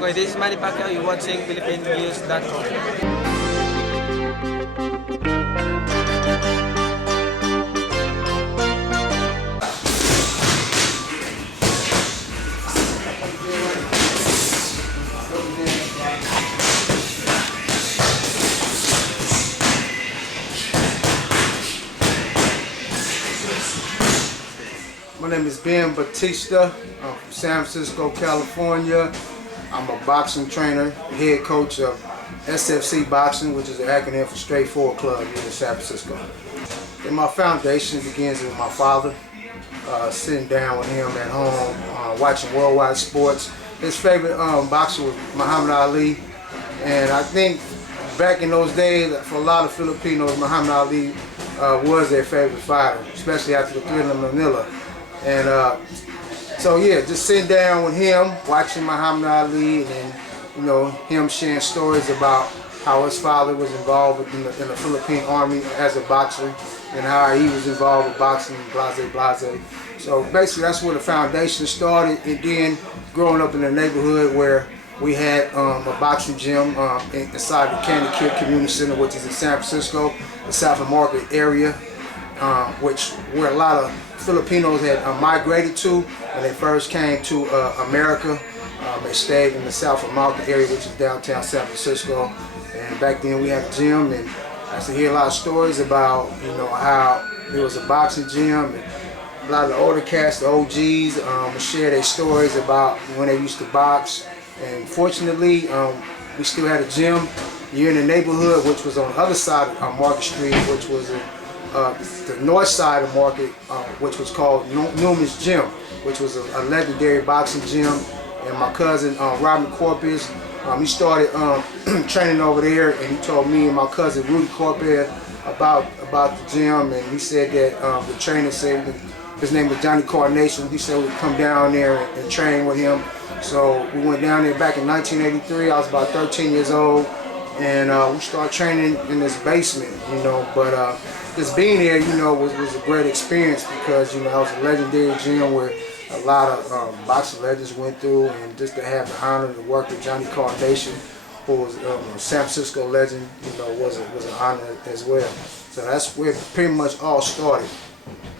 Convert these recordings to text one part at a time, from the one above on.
Okay, this is Manny Pacquiao. You're watching PhilippineNews.com. My name is Ben Bautista. I'm from San Francisco, California. I'm a boxing trainer, head coach of SFC Boxing, which is an acronym for Straightforward Club here in San Francisco. And my foundation begins with my father, sitting down with him at home, watching worldwide sports. His favorite boxer was Muhammad Ali, and I think back in those days, for a lot of Filipinos, Muhammad Ali was their favorite fighter, especially after the Thrilla Manila. And so yeah, just sitting down with him, watching Muhammad Ali, and then, you know, him sharing stories about how his father was involved in the Philippine Army as a boxer, and how he was involved with boxing, blase. So basically that's where the foundation started. And then growing up in a neighborhood where we had a boxing gym inside the Candy Kid Community Center, which is in San Francisco, the South of Market area, where a lot of Filipinos had migrated to when they first came to America. They stayed in the South of Market area, which is downtown San Francisco. And back then we had a gym, and I used to hear a lot of stories about, you know, how there was a boxing gym. And a lot of the older cats, the OGs, would share their stories about when they used to box. And fortunately, we still had a gym here in the neighborhood, which was on the other side of Market Street, which was the north side of Market, which was called Newman's Gym, which was a legendary boxing gym. And my cousin, Robin Corpus, he started training over there, and he told me and my cousin, Rudy Corpus, about the gym. And he said that the trainer said, his name was Johnny Carnation, he said we'd come down there and train with him. So we went down there back in 1983. I was about 13 years old, and we started training in this basement, you know. But just being there, you know, was a great experience, because, you know, that was a legendary gym where a lot of boxing legends went through, and just to have the honor to work with Johnny Carnation, who was a San Francisco legend, you know, was an honor as well. So that's where it pretty much all started.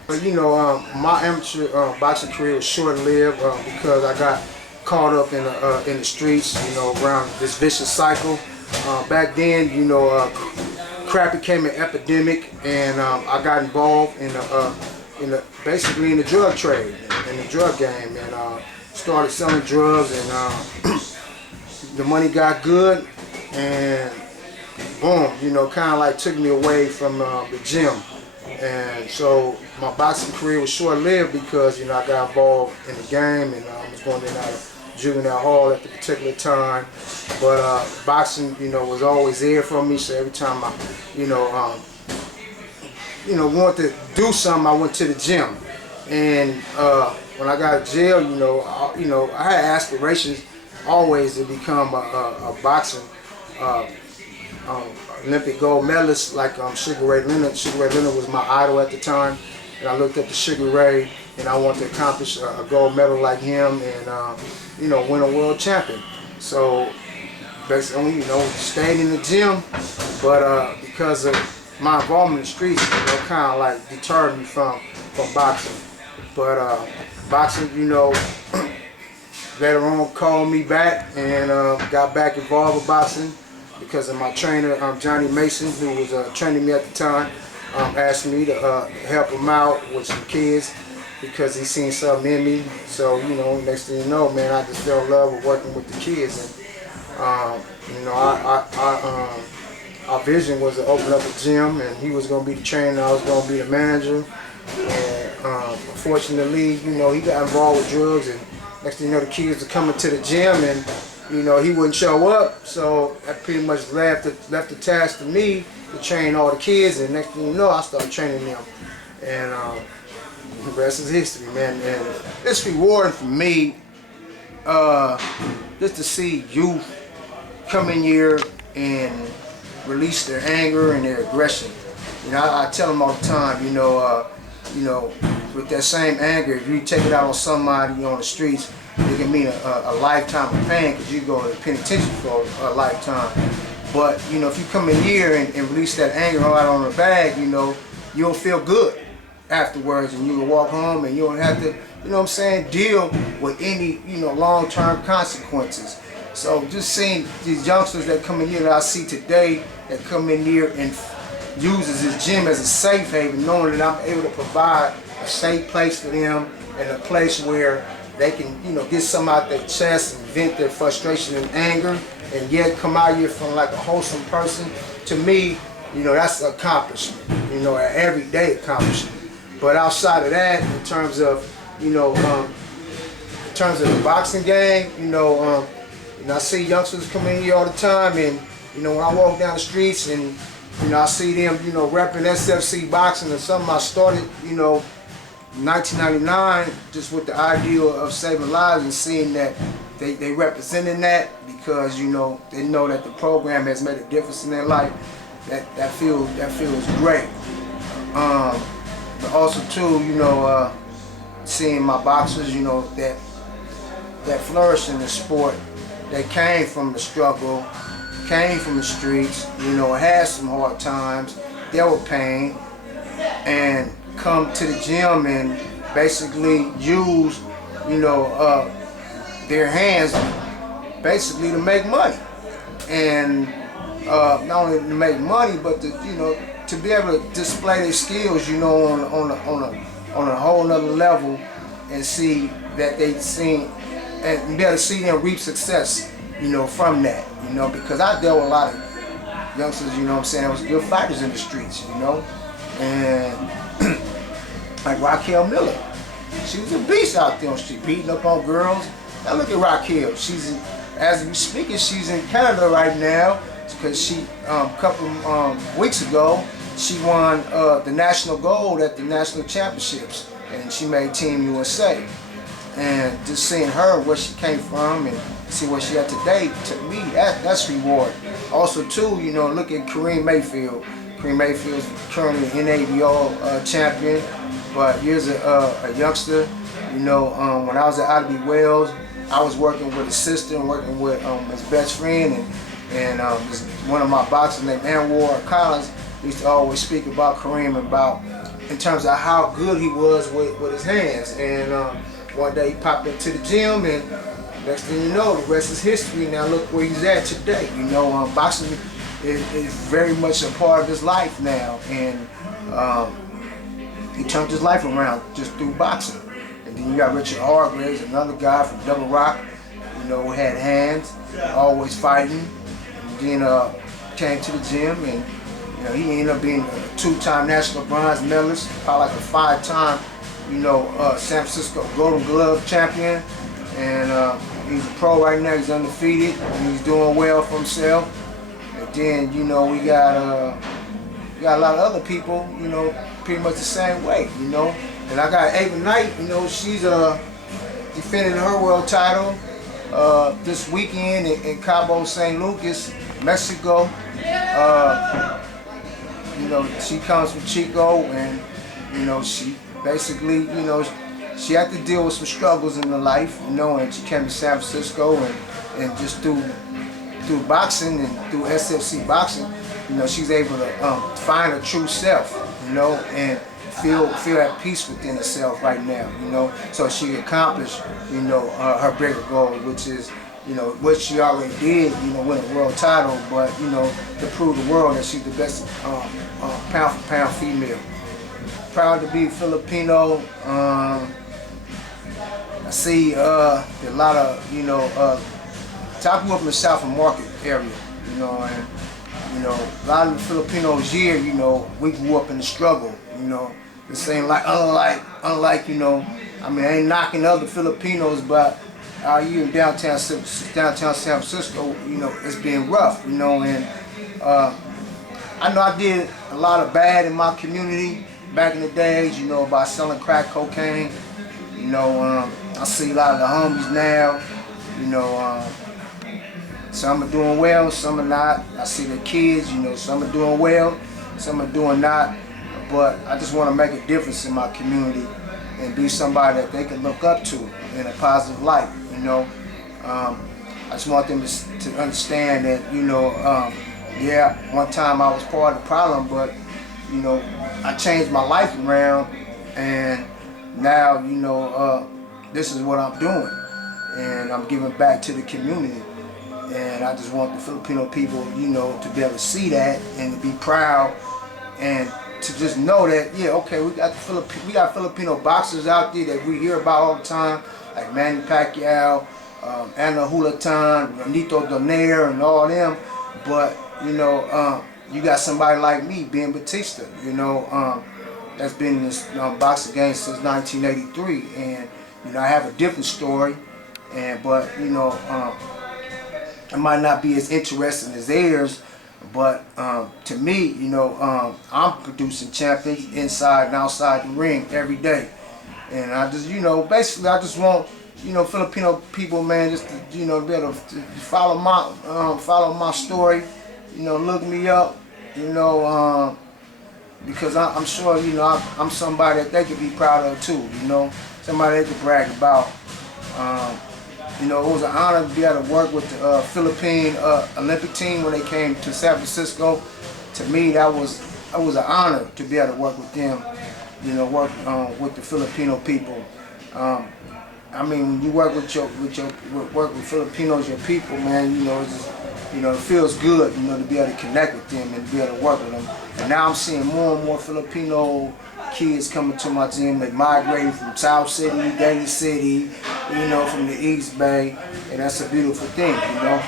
But, you know, my amateur boxing career was short-lived because I got caught up in the streets, you know, around this vicious cycle. Back then, you know, crack became an epidemic, and I got involved basically in the drug trade, in the drug game, and started selling drugs, and the money got good, and boom, you know, kind of like took me away from the gym. And so my boxing career was short-lived because, you know, I got involved in the game, and I was going in and out of juvenile hall at the particular time. But boxing, you know, was always there for me. So every time I, you know, wanted to do something, I went to the gym. And when I got out of jail, you know, I had aspirations always to become a boxing Olympic gold medalist, like Sugar Ray Leonard. Sugar Ray Leonard was my idol at the time, and I looked up to Sugar Ray, and I wanted to accomplish a gold medal like him, and you know, win a world champion. So basically, you know, stayed in the gym, but because of my involvement in the streets, you know, kind of like deterred me from boxing. But boxing, you know, later on called me back, and got back involved with boxing because of my trainer, Johnny Mason, who was training me at the time, asked me to help him out with some kids because he seen something in me. So, you know, next thing you know, man, I just fell in love with working with the kids. And, you know, our vision was to open up a gym, and he was going to be the trainer, I was going to be the manager. And unfortunately, you know, he got involved with drugs, and next thing you know, the kids were coming to the gym, and, you know, he wouldn't show up. So that pretty much left the task to me to train all the kids, and next thing you know, I started training them. And the rest is history, man. And it's rewarding for me just to see youth come in here and release their anger and their aggression. You know, I tell them all the time, you know, with that same anger, if you take it out on somebody on the streets, you're can mean a lifetime of pain because you go to the penitentiary for a lifetime. But, you know, if you come in here and release that anger out on the bag, you know, you'll feel good afterwards, and you will walk home and you don't have to, you know what I'm saying, deal with any, you know, long-term consequences. So just seeing these youngsters that come in here that I see today that come in here and uses this gym as a safe haven, knowing that I'm able to provide a safe place for them and a place where they can, you know, get some out their chest and vent their frustration and anger, and yet come out here from like a wholesome person. To me, you know, that's an accomplishment, you know, an everyday accomplishment. But outside of that, in terms of, you know, in terms of the boxing game, you know, I see youngsters come in here all the time, and, you know, when I walk down the streets and, you know, I see them, you know, repping SFC boxing, and something I started, you know, in 1999, just with the idea of saving lives, and seeing that they representing that because, you know, they know that the program has made a difference in their life. That feels great. But also too, you know, seeing my boxers, you know, that flourish in the sport, that came from the struggle, came from the streets, you know, had some hard times, dealt with pain, and come to the gym and basically use, you know, their hands basically to make money. And not only to make money, but to, you know, to be able to display their skills, you know, on a whole nother level, and see that they seen, and be able to see them reap success, you know, from that, you know, because I dealt with a lot of youngsters, you know what I'm saying, that was good fighters in the streets, you know, and like Raquel Miller, she was a beast out there on the street, beating up on girls. Now look at Raquel, she's, as we speaking, she's in Canada right now, because she, a couple weeks ago, she won the national gold at the national championships, and she made Team USA. And just seeing her, where she came from, and see where she at today, to me, that's reward. Also too, you know, look at Karim Mayfield. Karim Mayfield is currently an NABO champion, but here's a youngster, you know, when I was at Ivy Wells, I was working with his sister and working with his best friend, and one of my boxers named Anwar Collins used to always speak about Karim, about in terms of how good he was with his hands. And one day he popped into the gym, and next thing you know, the rest is history. Now look where he's at today. You know, boxing is very much a part of his life now, and he turned his life around just through boxing. And then you got Richard Hargraves, another guy from Double Rock, you know, had hands, always fighting. And then came to the gym, and, you know, he ended up being a two-time national bronze medalist, probably like a 5-time, you know, San Francisco Golden Glove champion. And he's a pro right now. He's undefeated, and he's doing well for himself. And then, you know, we got a lot of other people, you know, pretty much the same way, you know. And I got Ava Knight, you know, she's defending her world title this weekend in Cabo San Lucas, Mexico. You know, she comes from Chico, and, you know, she basically, you know, she had to deal with some struggles in her life, you know, and she came to San Francisco, and just through boxing and through SFC boxing, you know, she's able to find her true self, you know, and feel at peace within herself right now, you know. So she accomplished, you know, her bigger goal, which is, you know, what she already did, you know, win a world title, but, you know, to prove the world that she's the best pound for pound female. Proud to be Filipino. I see a lot of, you know, I grew up in the South Market area, you know, and, you know, a lot of the Filipinos here, you know, we grew up in the struggle, you know. This ain't like, unlike, you know, I mean, I ain't knocking other Filipinos, but out here in downtown San Francisco, you know, it's been rough, you know, and I know I did a lot of bad in my community back in the days, you know, by selling crack cocaine. You know, I see a lot of the homies now, you know, some are doing well, some are not. I see the kids, you know, some are doing well, some are doing not. But I just want to make a difference in my community and be somebody that they can look up to in a positive light. You I just want them to understand that, yeah, one time I was part of the problem, but, I changed my life around, and now, this is what I'm doing, and I'm giving back to the community. And I just want the Filipino people, to be able to see that and to be proud, and to just know that, yeah, okay, we got Filipino boxers out there that we hear about all the time, like Manny Pacquiao, Anna Hulatan, Renito Donaire, and all them. But you got somebody like me, Ben Bautista, that's been in this boxing game since 1983, and I have a different story, but it might not be as interesting as theirs, but to me, I'm producing champions inside and outside the ring every day, and I just, basically, I just want, Filipino people, man, just to, be able to follow my story, look me up, because I'm sure, I'm somebody that they could be proud of too, somebody they could brag about. It was an honor to be able to work with the Philippine Olympic team when they came to San Francisco. To me, that was an honor to be able to work with them. Work with the Filipino people. I mean, when you work with Filipinos, your people, man, it feels good, to be able to connect with them and be able to work with them. And now I'm seeing more and more Filipino kids coming to my gym. They migrated from South City, Daly City, from the East Bay, and that's a beautiful thing, And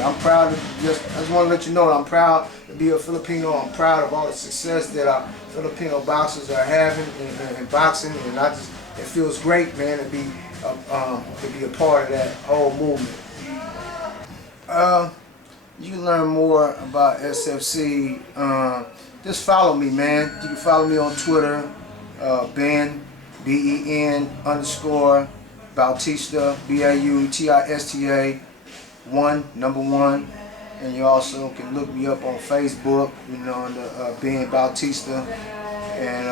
I'm proud of I just want to let you know that I'm proud to be a Filipino. I'm proud of all the success that our Filipino boxers are having in boxing, and it feels great, man, to be a part of that whole movement. You can learn more about SFC. Just follow me, man. You can follow me on Twitter, Ben, BEN _ Bautista, BAUTISTA 1, and you also can look me up on Facebook, under Ben Bautista, and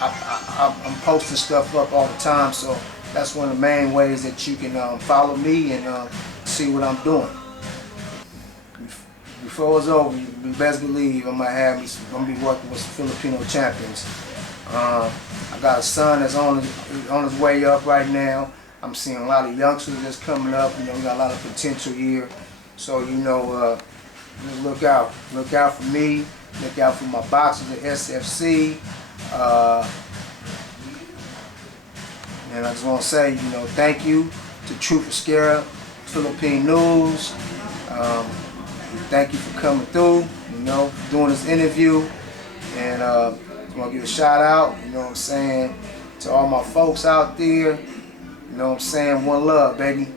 I'm posting stuff up all the time, so that's one of the main ways that you can follow me and see what I'm doing. Before it's over, you best believe I'm gonna be working with some Filipino champions. I got a son that's on his way up right now. I'm seeing a lot of youngsters that's coming up. We got a lot of potential here. So just look out. Look out for me. Look out for my boxers at SFC. And I just want to say, thank you to Truth Esguerra, Philippine News. Thank you for coming through, doing this interview. And I just want to give a shout out, to all my folks out there. One love, baby.